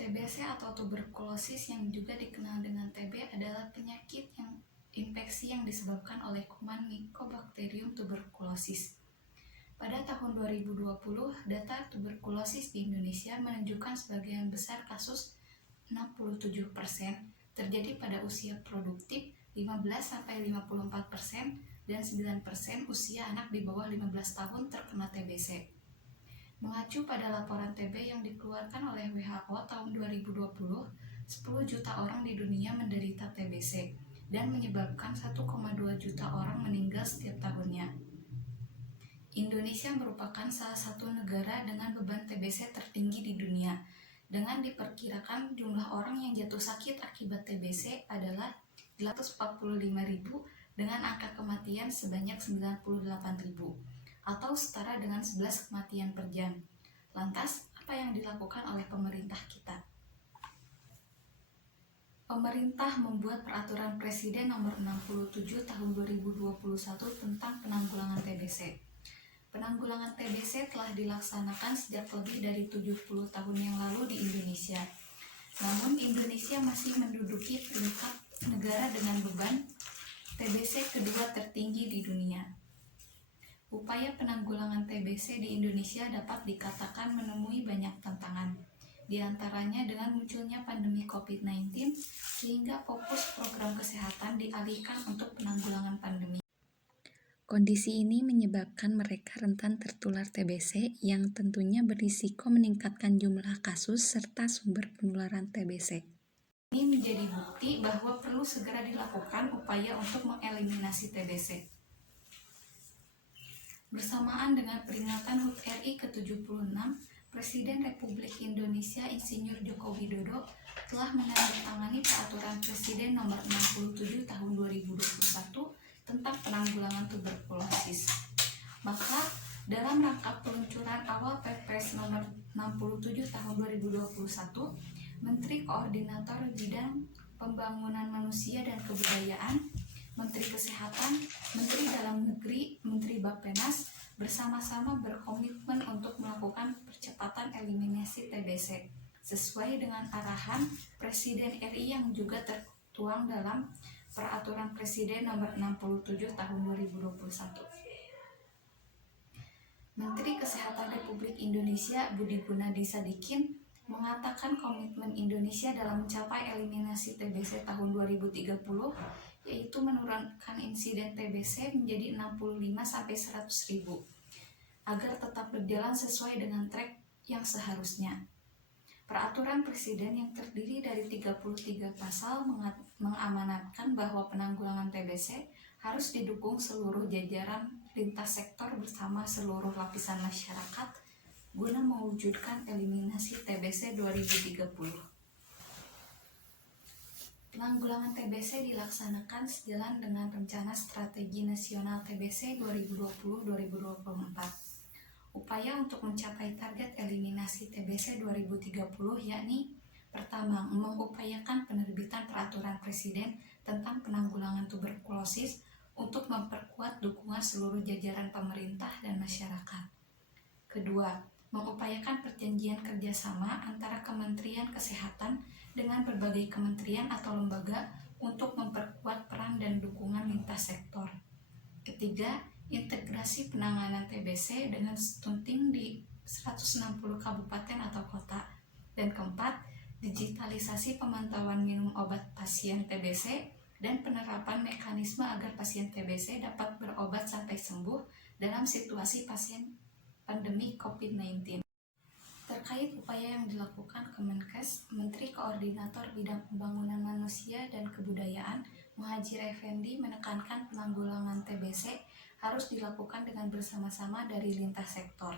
TBC atau tuberkulosis yang juga dikenal dengan TB adalah penyakit yang infeksi yang disebabkan oleh kuman Mycobacterium tuberculosis. Pada tahun 2020, data tuberkulosis di Indonesia menunjukkan sebagian besar kasus 67% terjadi pada usia produktif 15-54% dan 9% usia anak di bawah 15 tahun terkena TBC. Mengacu pada laporan TB yang dikeluarkan oleh WHO tahun 2020, 10 juta orang di dunia menderita TBC dan menyebabkan 1,2 juta orang meninggal setiap tahunnya. Indonesia merupakan salah satu negara dengan beban TBC tertinggi di dunia, dengan diperkirakan jumlah orang yang jatuh sakit akibat TBC adalah 845.000 dengan angka kematian sebanyak 98.000 atau setara dengan 11 kematian per jam. Lantas, apa yang dilakukan oleh pemerintah kita? Pemerintah membuat Peraturan Presiden Nomor 67 Tahun 2021 tentang penanggulangan TBC. Penanggulangan TBC telah dilaksanakan sejak lebih dari 70 tahun yang lalu di Indonesia. Namun, Indonesia masih menduduki peringkat negara dengan beban TBC kedua tertinggi di dunia. Upaya penanggulangan TBC di Indonesia dapat dikatakan menemui banyak tantangan, di antaranya dengan munculnya pandemi COVID-19, sehingga fokus program kesehatan dialihkan untuk penanggulangan pandemi. Kondisi ini menyebabkan mereka rentan tertular TBC yang tentunya berisiko meningkatkan jumlah kasus serta sumber penularan TBC. Ini menjadi bukti bahwa perlu segera dilakukan upaya untuk mengeliminasi TBC. Bersamaan dengan peringatan HUT RI ke-76, Presiden Republik Indonesia Insinyur Joko Widodo telah menandatangani Peraturan Presiden Nomor 67 Tahun 2021 tentang penanggulangan tuberkulosis. Maka, dalam rangka peluncuran awal Perpres Nomor 67 Tahun 2021, Menteri Koordinator Bidang Pembangunan Manusia dan Kebudayaan, Menteri Kesehatan, Menteri Dalam Negeri, Menteri Bappenas bersama-sama berkomitmen untuk melakukan percepatan eliminasi TBC sesuai dengan arahan Presiden RI yang juga tertuang dalam Peraturan Presiden Nomor 67 Tahun 2021. Menteri Kesehatan Republik Indonesia Budi Gunadi Sadikin mengatakan komitmen Indonesia dalam mencapai eliminasi TBC tahun 2030 yaitu menurunkan insiden TBC menjadi 65-100.000 agar tetap berjalan sesuai dengan track yang seharusnya. Peraturan Presiden yang terdiri dari 33 pasal mengamanatkan bahwa penanggulangan TBC harus didukung seluruh jajaran lintas sektor bersama seluruh lapisan masyarakat guna mewujudkan eliminasi TBC 2030. Penanggulangan TBC dilaksanakan sejalan dengan Rencana Strategi Nasional TBC 2020-2024. Upaya untuk mencapai target eliminasi TBC 2030 yakni pertama, mengupayakan penerbitan Peraturan Presiden tentang penanggulangan tuberkulosis untuk memperkuat dukungan seluruh jajaran pemerintah dan masyarakat. Kedua, mengupayakan perjanjian kerjasama antara Kementerian Kesehatan dengan berbagai kementerian atau lembaga untuk memperkuat peran dan dukungan lintas sektor. Ketiga, integrasi penanganan TBC dengan stunting di 160 kabupaten atau kota. Dan keempat, digitalisasi pemantauan minum obat pasien TBC dan penerapan mekanisme agar pasien TBC dapat berobat sampai sembuh dalam situasi pasien pandemi COVID-19. Terkait upaya yang dilakukan Kemenkes, Menteri Koordinator Bidang Pembangunan Manusia dan Kebudayaan Muhadjir Effendi menekankan penanggulangan TBC harus dilakukan dengan bersama-sama dari lintas sektor.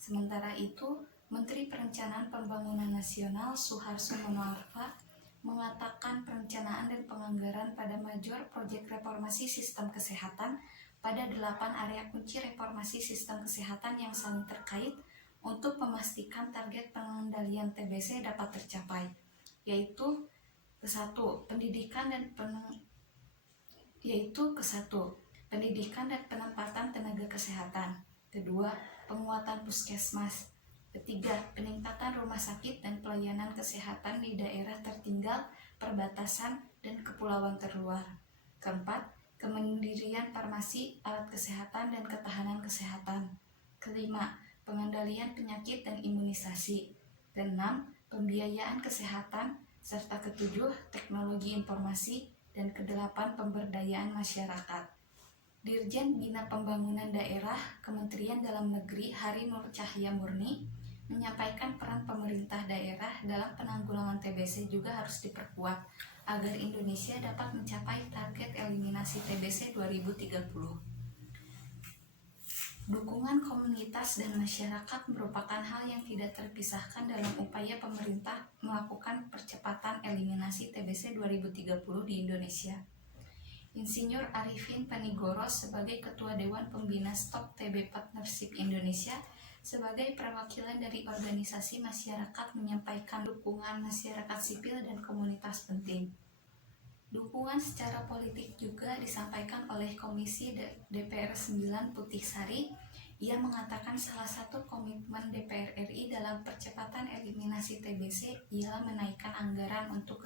Sementara itu, Menteri Perencanaan Pembangunan Nasional Suharso Monoarfa mengatakan perencanaan dan penganggaran pada Major Proyek Reformasi Sistem Kesehatan pada 8 area kunci reformasi sistem kesehatan yang saling terkait untuk memastikan target pengendalian TBC dapat tercapai, yaitu ke-1, pendidikan dan penempatan tenaga kesehatan. Kedua, penguatan puskesmas. Ketiga, peningkatan rumah sakit dan pelayanan kesehatan di daerah tertinggal, perbatasan, dan kepulauan terluar. Keempat, kemandirian farmasi, alat kesehatan, dan ketahanan kesehatan. Kelima, pengendalian penyakit dan imunisasi. Keenam, pembiayaan kesehatan, serta ketujuh, teknologi informasi, dan kedelapan, pemberdayaan masyarakat. Dirjen Bina Pembangunan Daerah, Kementerian Dalam Negeri Hari Nur Cahya Murni menyampaikan peran pemerintah daerah dalam penanggulangan TBC juga harus diperkuat agar Indonesia dapat mencapai target eliminasi TBC 2030. Dukungan komunitas dan masyarakat merupakan hal yang tidak terpisahkan dalam upaya pemerintah melakukan percepatan eliminasi TBC 2030 di Indonesia. Insinyur Arifin Panigoro sebagai Ketua Dewan Pembina Stop TB Partnership Indonesia sebagai perwakilan dari organisasi masyarakat menyampaikan dukungan masyarakat sipil dan komunitas penting. Dukungan secara politik juga disampaikan oleh Komisi DPR 9 Putih Sari. Ia mengatakan salah satu komitmen DPR RI dalam percepatan eliminasi TBC ialah menaikkan anggaran untuk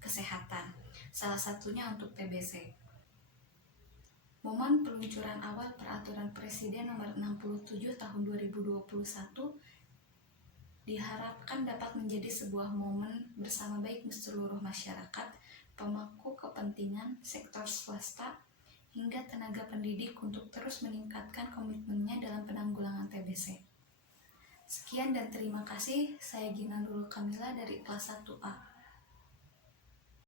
kesehatan, salah satunya untuk TBC. Momen peluncuran awal Peraturan Presiden Nomor 67 Tahun 2021 diharapkan dapat menjadi sebuah momen bersama baik seluruh masyarakat, pemangku kepentingan, sektor swasta, hingga tenaga pendidik untuk terus meningkatkan komitmennya dalam penanggulangan TBC. Sekian dan terima kasih. Saya Gina Nurul Kamila dari kelas 1A.